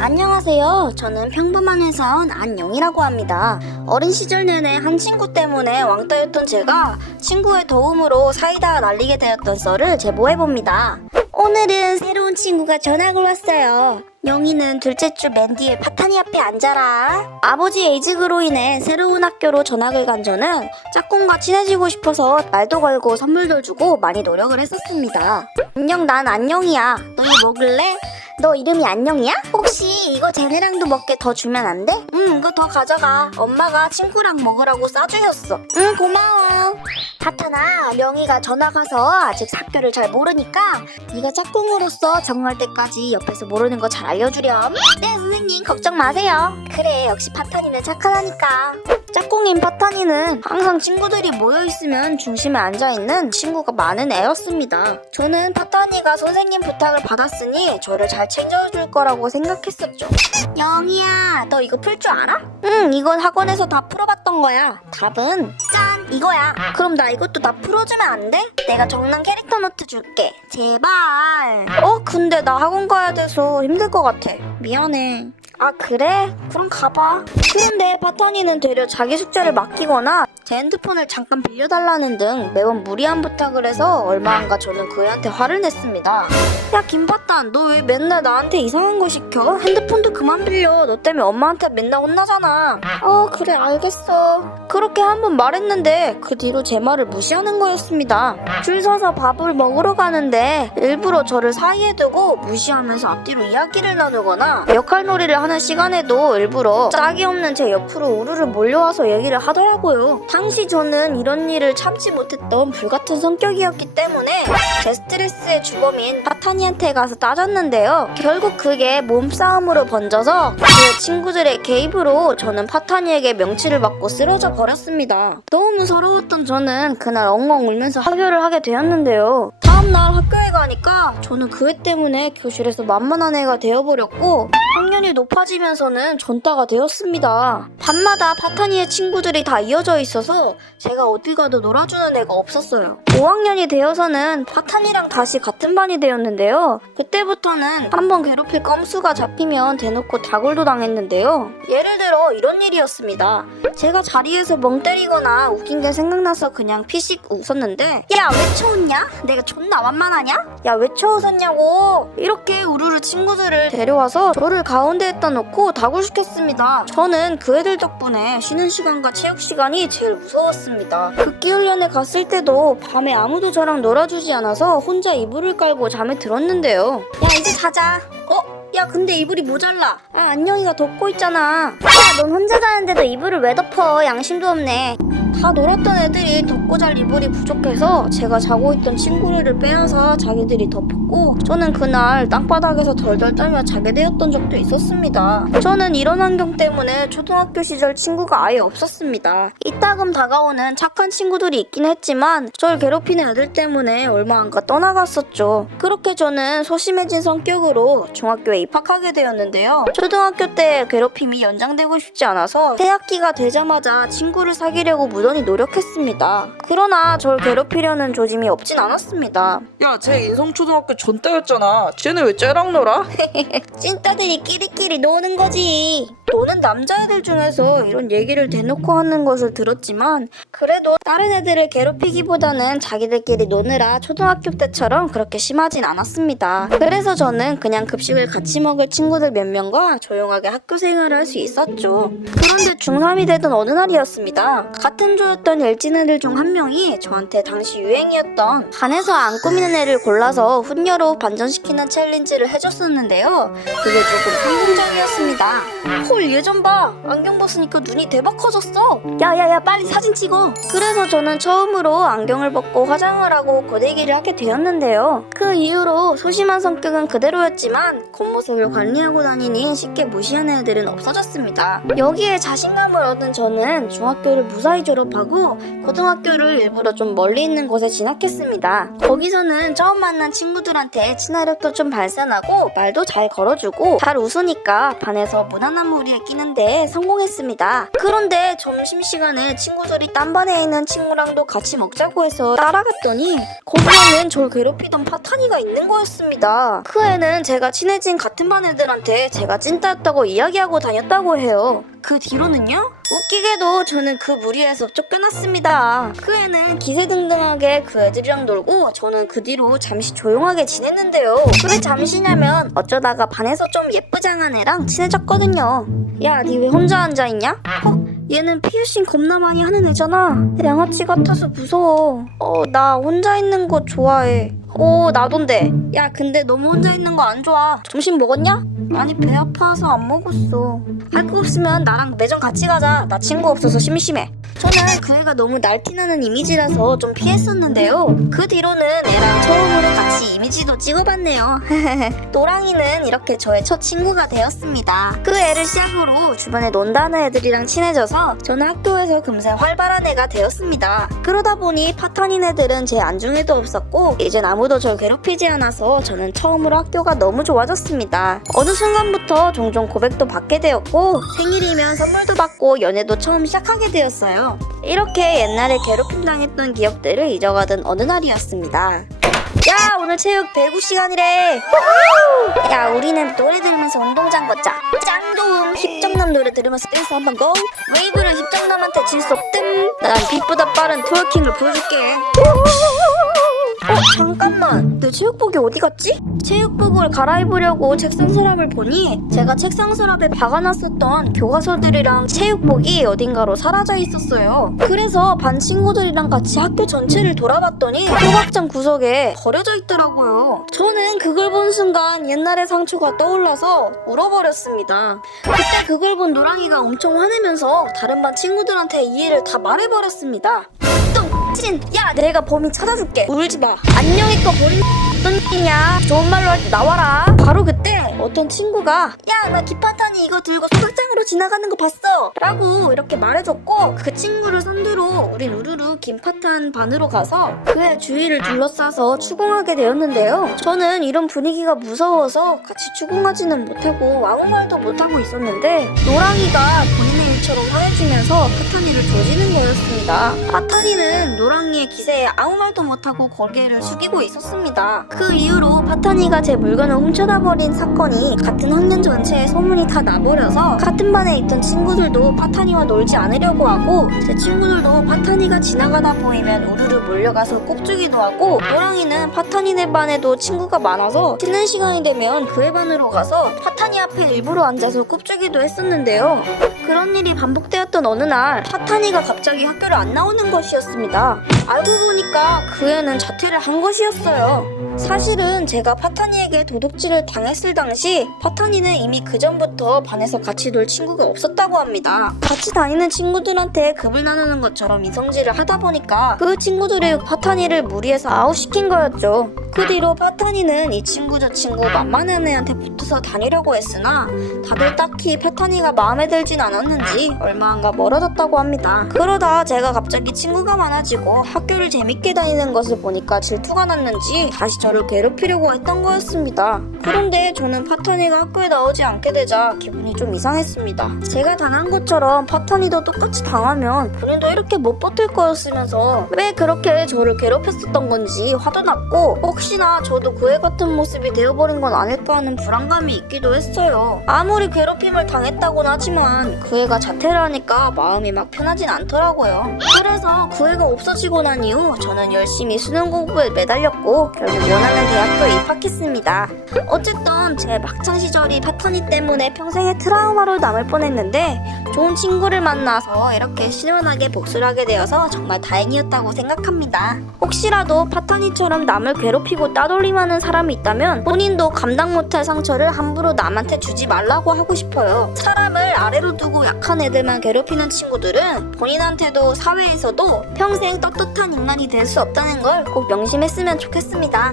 안녕하세요. 저는 평범한 회사원 안영이라고 합니다. 어린 시절 내내 한 친구 때문에 왕따였던 제가 친구의 도움으로 사이다 날리게 되었던 썰을 제보해봅니다. 오늘은 새로운 친구가 전학을 왔어요. 영희는 둘째 주 맨 뒤에 파타니 앞에 앉아라. 아버지의 이직으로 인해 새로운 학교로 전학을 간 저는 짝꿍과 친해지고 싶어서 말도 걸고 선물도 주고 많이 노력을 했었습니다. 안녕, 난 안녕이야. 너 이거 먹을래? 너 이름이 안녕이야? 혹시 이거 쟤네랑도 먹게 더 주면 안 돼? 이거 더 가져가. 엄마가 친구랑 먹으라고 싸주셨어. 고마워. 파타나, 명희가 전화 가서 아직 학교를 잘 모르니까 네가 짝꿍으로서 적응할 때까지 옆에서 모르는 거 잘 알려주렴. 네, 선생님, 걱정 마세요. 그래, 역시 파타니는 착하다니까. 짝꿍인 파타니는 항상 친구들이 모여있으면 중심에 앉아있는 친구가 많은 애였습니다. 저는 파타니가 선생님 부탁을 받았으니 저를 잘 챙겨줄 거라고 생각했었죠. 영희야, 너 이거 풀 줄 알아? 응, 이건 학원에서 다 풀어봤던 거야. 답은 짠! 이거야. 그럼 나 이것도 다 풀어주면 안 돼? 내가 적는 캐릭터 노트 줄게. 제발. 근데 나 학원 가야 돼서 힘들 것 같아. 미안해. 아, 그래? 그럼 가봐. 그런데 파타니는 되려 자기 숙제를 맡기거나 제 핸드폰을 잠깐 빌려달라는 등 매번 무리한 부탁을 해서 얼마 안 가 저는 그 애한테 화를 냈습니다. 야, 김파탄, 너 왜 맨날 나한테 이상한 거 시켜? 핸드폰도 그만 빌려. 너 때문에 엄마한테 맨날 혼나잖아. 그래, 알겠어. 그렇게 한 번 말했는데 그 뒤로 제 말을 무시하는 거였습니다. 줄 서서 밥을 먹으러 가는데 일부러 저를 사이에 두고 무시하면서 앞뒤로 이야기를 나누거나 역할놀이를 하는 시간에도 일부러 짝이 없는 제 옆으로 우르르 몰려와서 얘기를 하더라고요. 당시 저는 이런 일을 참지 못했던 불같은 성격이었기 때문에 제 스트레스의 주범인 파타니한테 가서 따졌는데요. 결국 그게 몸싸움으로 번져서 그 친구들의 개입으로 저는 파타니에게 명치를 맞고 쓰러져 버렸습니다. 너무 서러웠던 저는 그날 엉엉 울면서 하교를 하게 되었는데요. 다음날 학교에 가니까 저는 그 애 때문에 교실에서 만만한 애가 되어버렸고 학년이 높아지면서는 전따가 되었습니다. 밤마다 파타니의 친구들이 다 이어져 있어서 제가 어딜 가도 놀아주는 애가 없었어요. 5학년이 되어서는 파타니랑 다시 같은 반이 되었는데요. 그때부터는 한번 괴롭힐 껌수가 잡히면 대놓고 다굴도 당했는데요. 예를 들어 이런 일이었습니다. 제가 자리에서 멍 때리거나 웃긴 게 생각나서 그냥 피식 웃었는데 야, 왜 쳐웃냐? 내가 존나 만만하냐? 야, 왜 쳐웃었냐고. 이렇게 우르르 친구들을 데려와서 저를 가운데에다 놓고 다굴시켰습니다. 저는 그 애들 덕분에 쉬는 시간과 체육 시간이 제일 무서웠습니다. 극기훈련에 갔을 때도 밤에 아무도 저랑 놀아주지 않아서 혼자 이불을 깔고 잠에 들었는데요. 야, 이제 자자. 야, 근데 이불이 모자라. 안녕이가 덮고 있잖아. 야, 넌 혼자 자는데도 이불을 왜 덮어? 양심도 없네. 다 놀았던 애들이 덮고 잘 이불이 부족해서 제가 자고 있던 침구를 빼앗아 자기들이 덮었고 저는 그날 땅바닥에서 덜덜 떨며 자게 되었던 적도 있었습니다. 저는 이런 환경 때문에 초등학교 시절 친구가 아예 없었습니다. 이따금 다가오는 착한 친구들이 있긴 했지만 절 괴롭히는 애들 때문에 얼마 안 가 떠나갔었죠. 그렇게 저는 소심해진 성격으로 중학교에 입학하게 되었는데요. 초등학교 때 괴롭힘이 연장되고 싶지 않아서 새학기가 되자마자 친구를 사귀려고 무던히 노력했습니다. 그러나 절 괴롭히려는 조짐이 없진 않았습니다. 야, 쟤 인성초등학교 전따였잖아. 쟤는 왜 쟤랑 놀아? 찐따들이 끼리끼리 노는 거지. 노는 남자애들 중에서 이런 얘기를 대놓고 하는 것을 들었지만 그래도 다른 애들을 괴롭히기보다는 자기들끼리 노느라 초등학교 때처럼 그렇게 심하진 않았습니다. 그래서 저는 그냥 급식을 같이 먹을 친구들 몇 명과 조용하게 학교 생활을 할 수 있었죠. 그런데 중3이 되던 어느 날이었습니다. 같은 조였던 일진 애들 중 한 명이 저한테 당시 유행이었던 반에서 안 꾸미는 애를 골라서 훈녀로 반전시키는 챌린지를 해줬었는데요. 그게 조금 성공적이었습니다. 헐, 얘 좀 봐. 안경 벗으니까 눈이 대박 커졌어. 야야야, 빨리 사진 찍어. 그래서 저는 처음으로 안경을 벗고 화장을 하고 고데기를 하게 되었는데요. 그 이후로 소심한 성격은 그대로였지만 겉모습을 관리하고 다니니 쉽게 무시하는 애들은 없어졌습니다. 여기에 자신감을 얻은 저는 중학교를 무사히 졸업하고 고등학교를 일부러 좀 멀리 있는 곳에 진학했습니다. 거기서는 처음 만난 친구들한테 친화력도 좀 발산하고 말도 잘 걸어주고 잘 웃으니까 반에서 무난한 무리 자리에 끼는데 성공했습니다. 그런데 점심시간에 친구들이 딴 반에 있는 친구랑도 같이 먹자고 해서 따라갔더니 거기에는 저를 괴롭히던 파탄이가 있는 거였습니다. 그 애는 제가 친해진 같은 반 애들한테 제가 찐따였다고 이야기하고 다녔다고 해요. 그 뒤로는요? 웃기게도 저는 그 무리에서 쫓겨났습니다. 그 애는 기세등등하게 그 애들이랑 놀고 저는 그 뒤로 잠시 조용하게 지냈는데요. 왜 잠시냐면 어쩌다가 반에서 좀 예쁘장한 애랑 친해졌거든요. 야, 니 왜 혼자 앉아있냐? 얘는 피어싱 겁나 많이 하는 애잖아. 양아치 같아서 무서워. 나 혼자 있는 거 좋아해. 나돈데. 야, 근데 너무 혼자 있는 거 안 좋아. 점심 먹었냐? 아니, 배 아파서 안 먹었어. 할 거 없으면 나랑 매점 같이 가자. 나 친구 없어서 심심해. 저는 그 애가 너무 날티나는 이미지라서 좀 피했었는데요. 그 뒤로는 애랑 처음으로 같이 이미지도 찍어봤네요. 노랑이는 이렇게 저의 첫 친구가 되었습니다. 그 애를 시작으로 주변에 논다는 애들이랑 친해져서 저는 학교에서 금세 활발한 애가 되었습니다. 그러다 보니 파탄인 애들은 제 안중에도 없었고 이젠 아무도 절 괴롭히지 않아서 저는 처음으로 학교가 너무 좋아졌습니다. 어느 순간부터 종종 고백도 받게 되었고 생일이면 선물도 받고 연애도 처음 시작하게 되었어요. 이렇게 옛날에 괴롭힘 당했던 기억들을 잊어가던 어느 날이었습니다. 야, 오늘 체육 배구 시간이래. 야, 우리는 노래 들으면서 운동장 걷자. 짱 좋음. 힙정남 노래 들으면서 댄스 한번 고. 웨이브는 힙정남한테 질 수 없뜸. 난 빛보다 빠른 트월킹을 보여줄게. 잠깐만, 내 체육복이 어디 갔지? 체육복을 갈아입으려고 책상 서랍을 보니 제가 책상 서랍에 박아놨었던 교과서들이랑 체육복이 어딘가로 사라져 있었어요. 그래서 반 친구들이랑 같이 학교 전체를 돌아봤더니 소각장 구석에 버려져 있더라고요. 저는 그걸 본 순간 옛날의 상처가 떠올라서 울어버렸습니다. 그때 그걸 본 노랑이가 엄청 화내면서 다른 반 친구들한테 이 일을 다 말해버렸습니다. 똥! 야, 내가 범인 찾아줄게. 울지 마. 안녕히 거 버린 어떤 일이냐? 좋은 말로 할 때 나와라. 바로 그때 어떤 친구가 야, 나 기파탄이 이거 들고 소각장으로 지나가는 거 봤어! 라고 이렇게 말해줬고 그 친구를 상대로 우린 우르르 김파탄 반으로 가서 그의 주위를 둘러싸서 추궁하게 되었는데요. 저는 이런 분위기가 무서워서 같이 추궁하지는 못하고 아무 말도 못하고 있었는데 노랑이가 본인의 일처럼 화내주면서 파탄이를 조지는 거였습니다. 파탄이는 노랑이의 기세에 아무 말도 못하고 고개를 숙이고 있었습니다. 그 이후로 파탄이가 제 물건을 훔쳐다 버린 사건이 같은 학년 전체에 소문이 다 나버려서 같은 반에 있던 친구들도 파탄이와 놀지 않으려고 하고 제 친구들도 파탄이가 지나가다 보이면 우르르 몰려가서 꼽주기도 하고 노랑이는 파탄이네 반에도 친구가 많아서 쉬는 시간이 되면 그의 반으로 가서 파탄이 앞에 일부러 앉아서 꼽주기도 했었는데요. 그런 일이 반복되었던 어느 날 파탄이가 갑자기 학교를 안 나오는 것이었습니다. 알고 보니까 그 애는 자퇴를 한 것이었어요. 사실은 제가 파탄이에게 도둑질을 당했을 당시 파탄이는 이미 그 전부터 반에서 같이 놀 친구가 없었다고 합니다. 같이 다니는 친구들한테 급을 나누는 것처럼 이성질을 하다 보니까 그 친구들이 파탄이를 무리해서 아웃시킨 거였죠. 그 뒤로 파탄이는 이 친구 저 친구 만만한 애한테 붙어서 다니려고 했으나 다들 딱히 파탄이가 마음에 들진 않았는지 얼마 안 가 멀어졌다고 합니다. 그러다 제가 갑자기 친구가 많아지고 학교를 재밌게 다니는 것을 보니까 질투가 났는지 다시 저를 괴롭히려고 했던 거였습니다. 그런데 저는 파탄이가 학교에 나오지 않게 되자 기분이 좀 이상했습니다. 제가 당한 것처럼 파탄이도 똑같이 당하면 본인도 이렇게 못 버틸 거였으면서 왜 그렇게 저를 괴롭혔었던 건지 화도 났고 혹시나 저도 그애 같은 모습이 되어버린 건 아닐까 하는 불안감이 있기도 했어요. 아무리 괴롭힘을 당했다고는 하지만 그 애가 자퇴를 하니까 마음이 막 편하진 않더라고요. 그래서 그 애가 없어지고 난 이후 저는 열심히 수능 공부에 매달렸고 결국 원하는 대학교에 입학했습니다. 어쨌든 제 막창 시절이 파탄이 때문에 평생의 트라우마로 남을 뻔했는데 좋은 친구를 만나서 이렇게 시원하게 복수를 하게 되어서 정말 다행이었다고 생각합니다. 혹시라도 파탄이처럼 남을 괴롭히고 따돌림하는 사람이 있다면 본인도 감당 못할 상처를 함부로 남한테 주지 말라고 하고 싶어요. 사람을 아래로 두고 약한 애들만 괴롭히는 친구들은 본인한테도 사회에서도 평생 떳떳한 인간이 될 수 없다는 걸 꼭 명심했으면 좋겠습니다.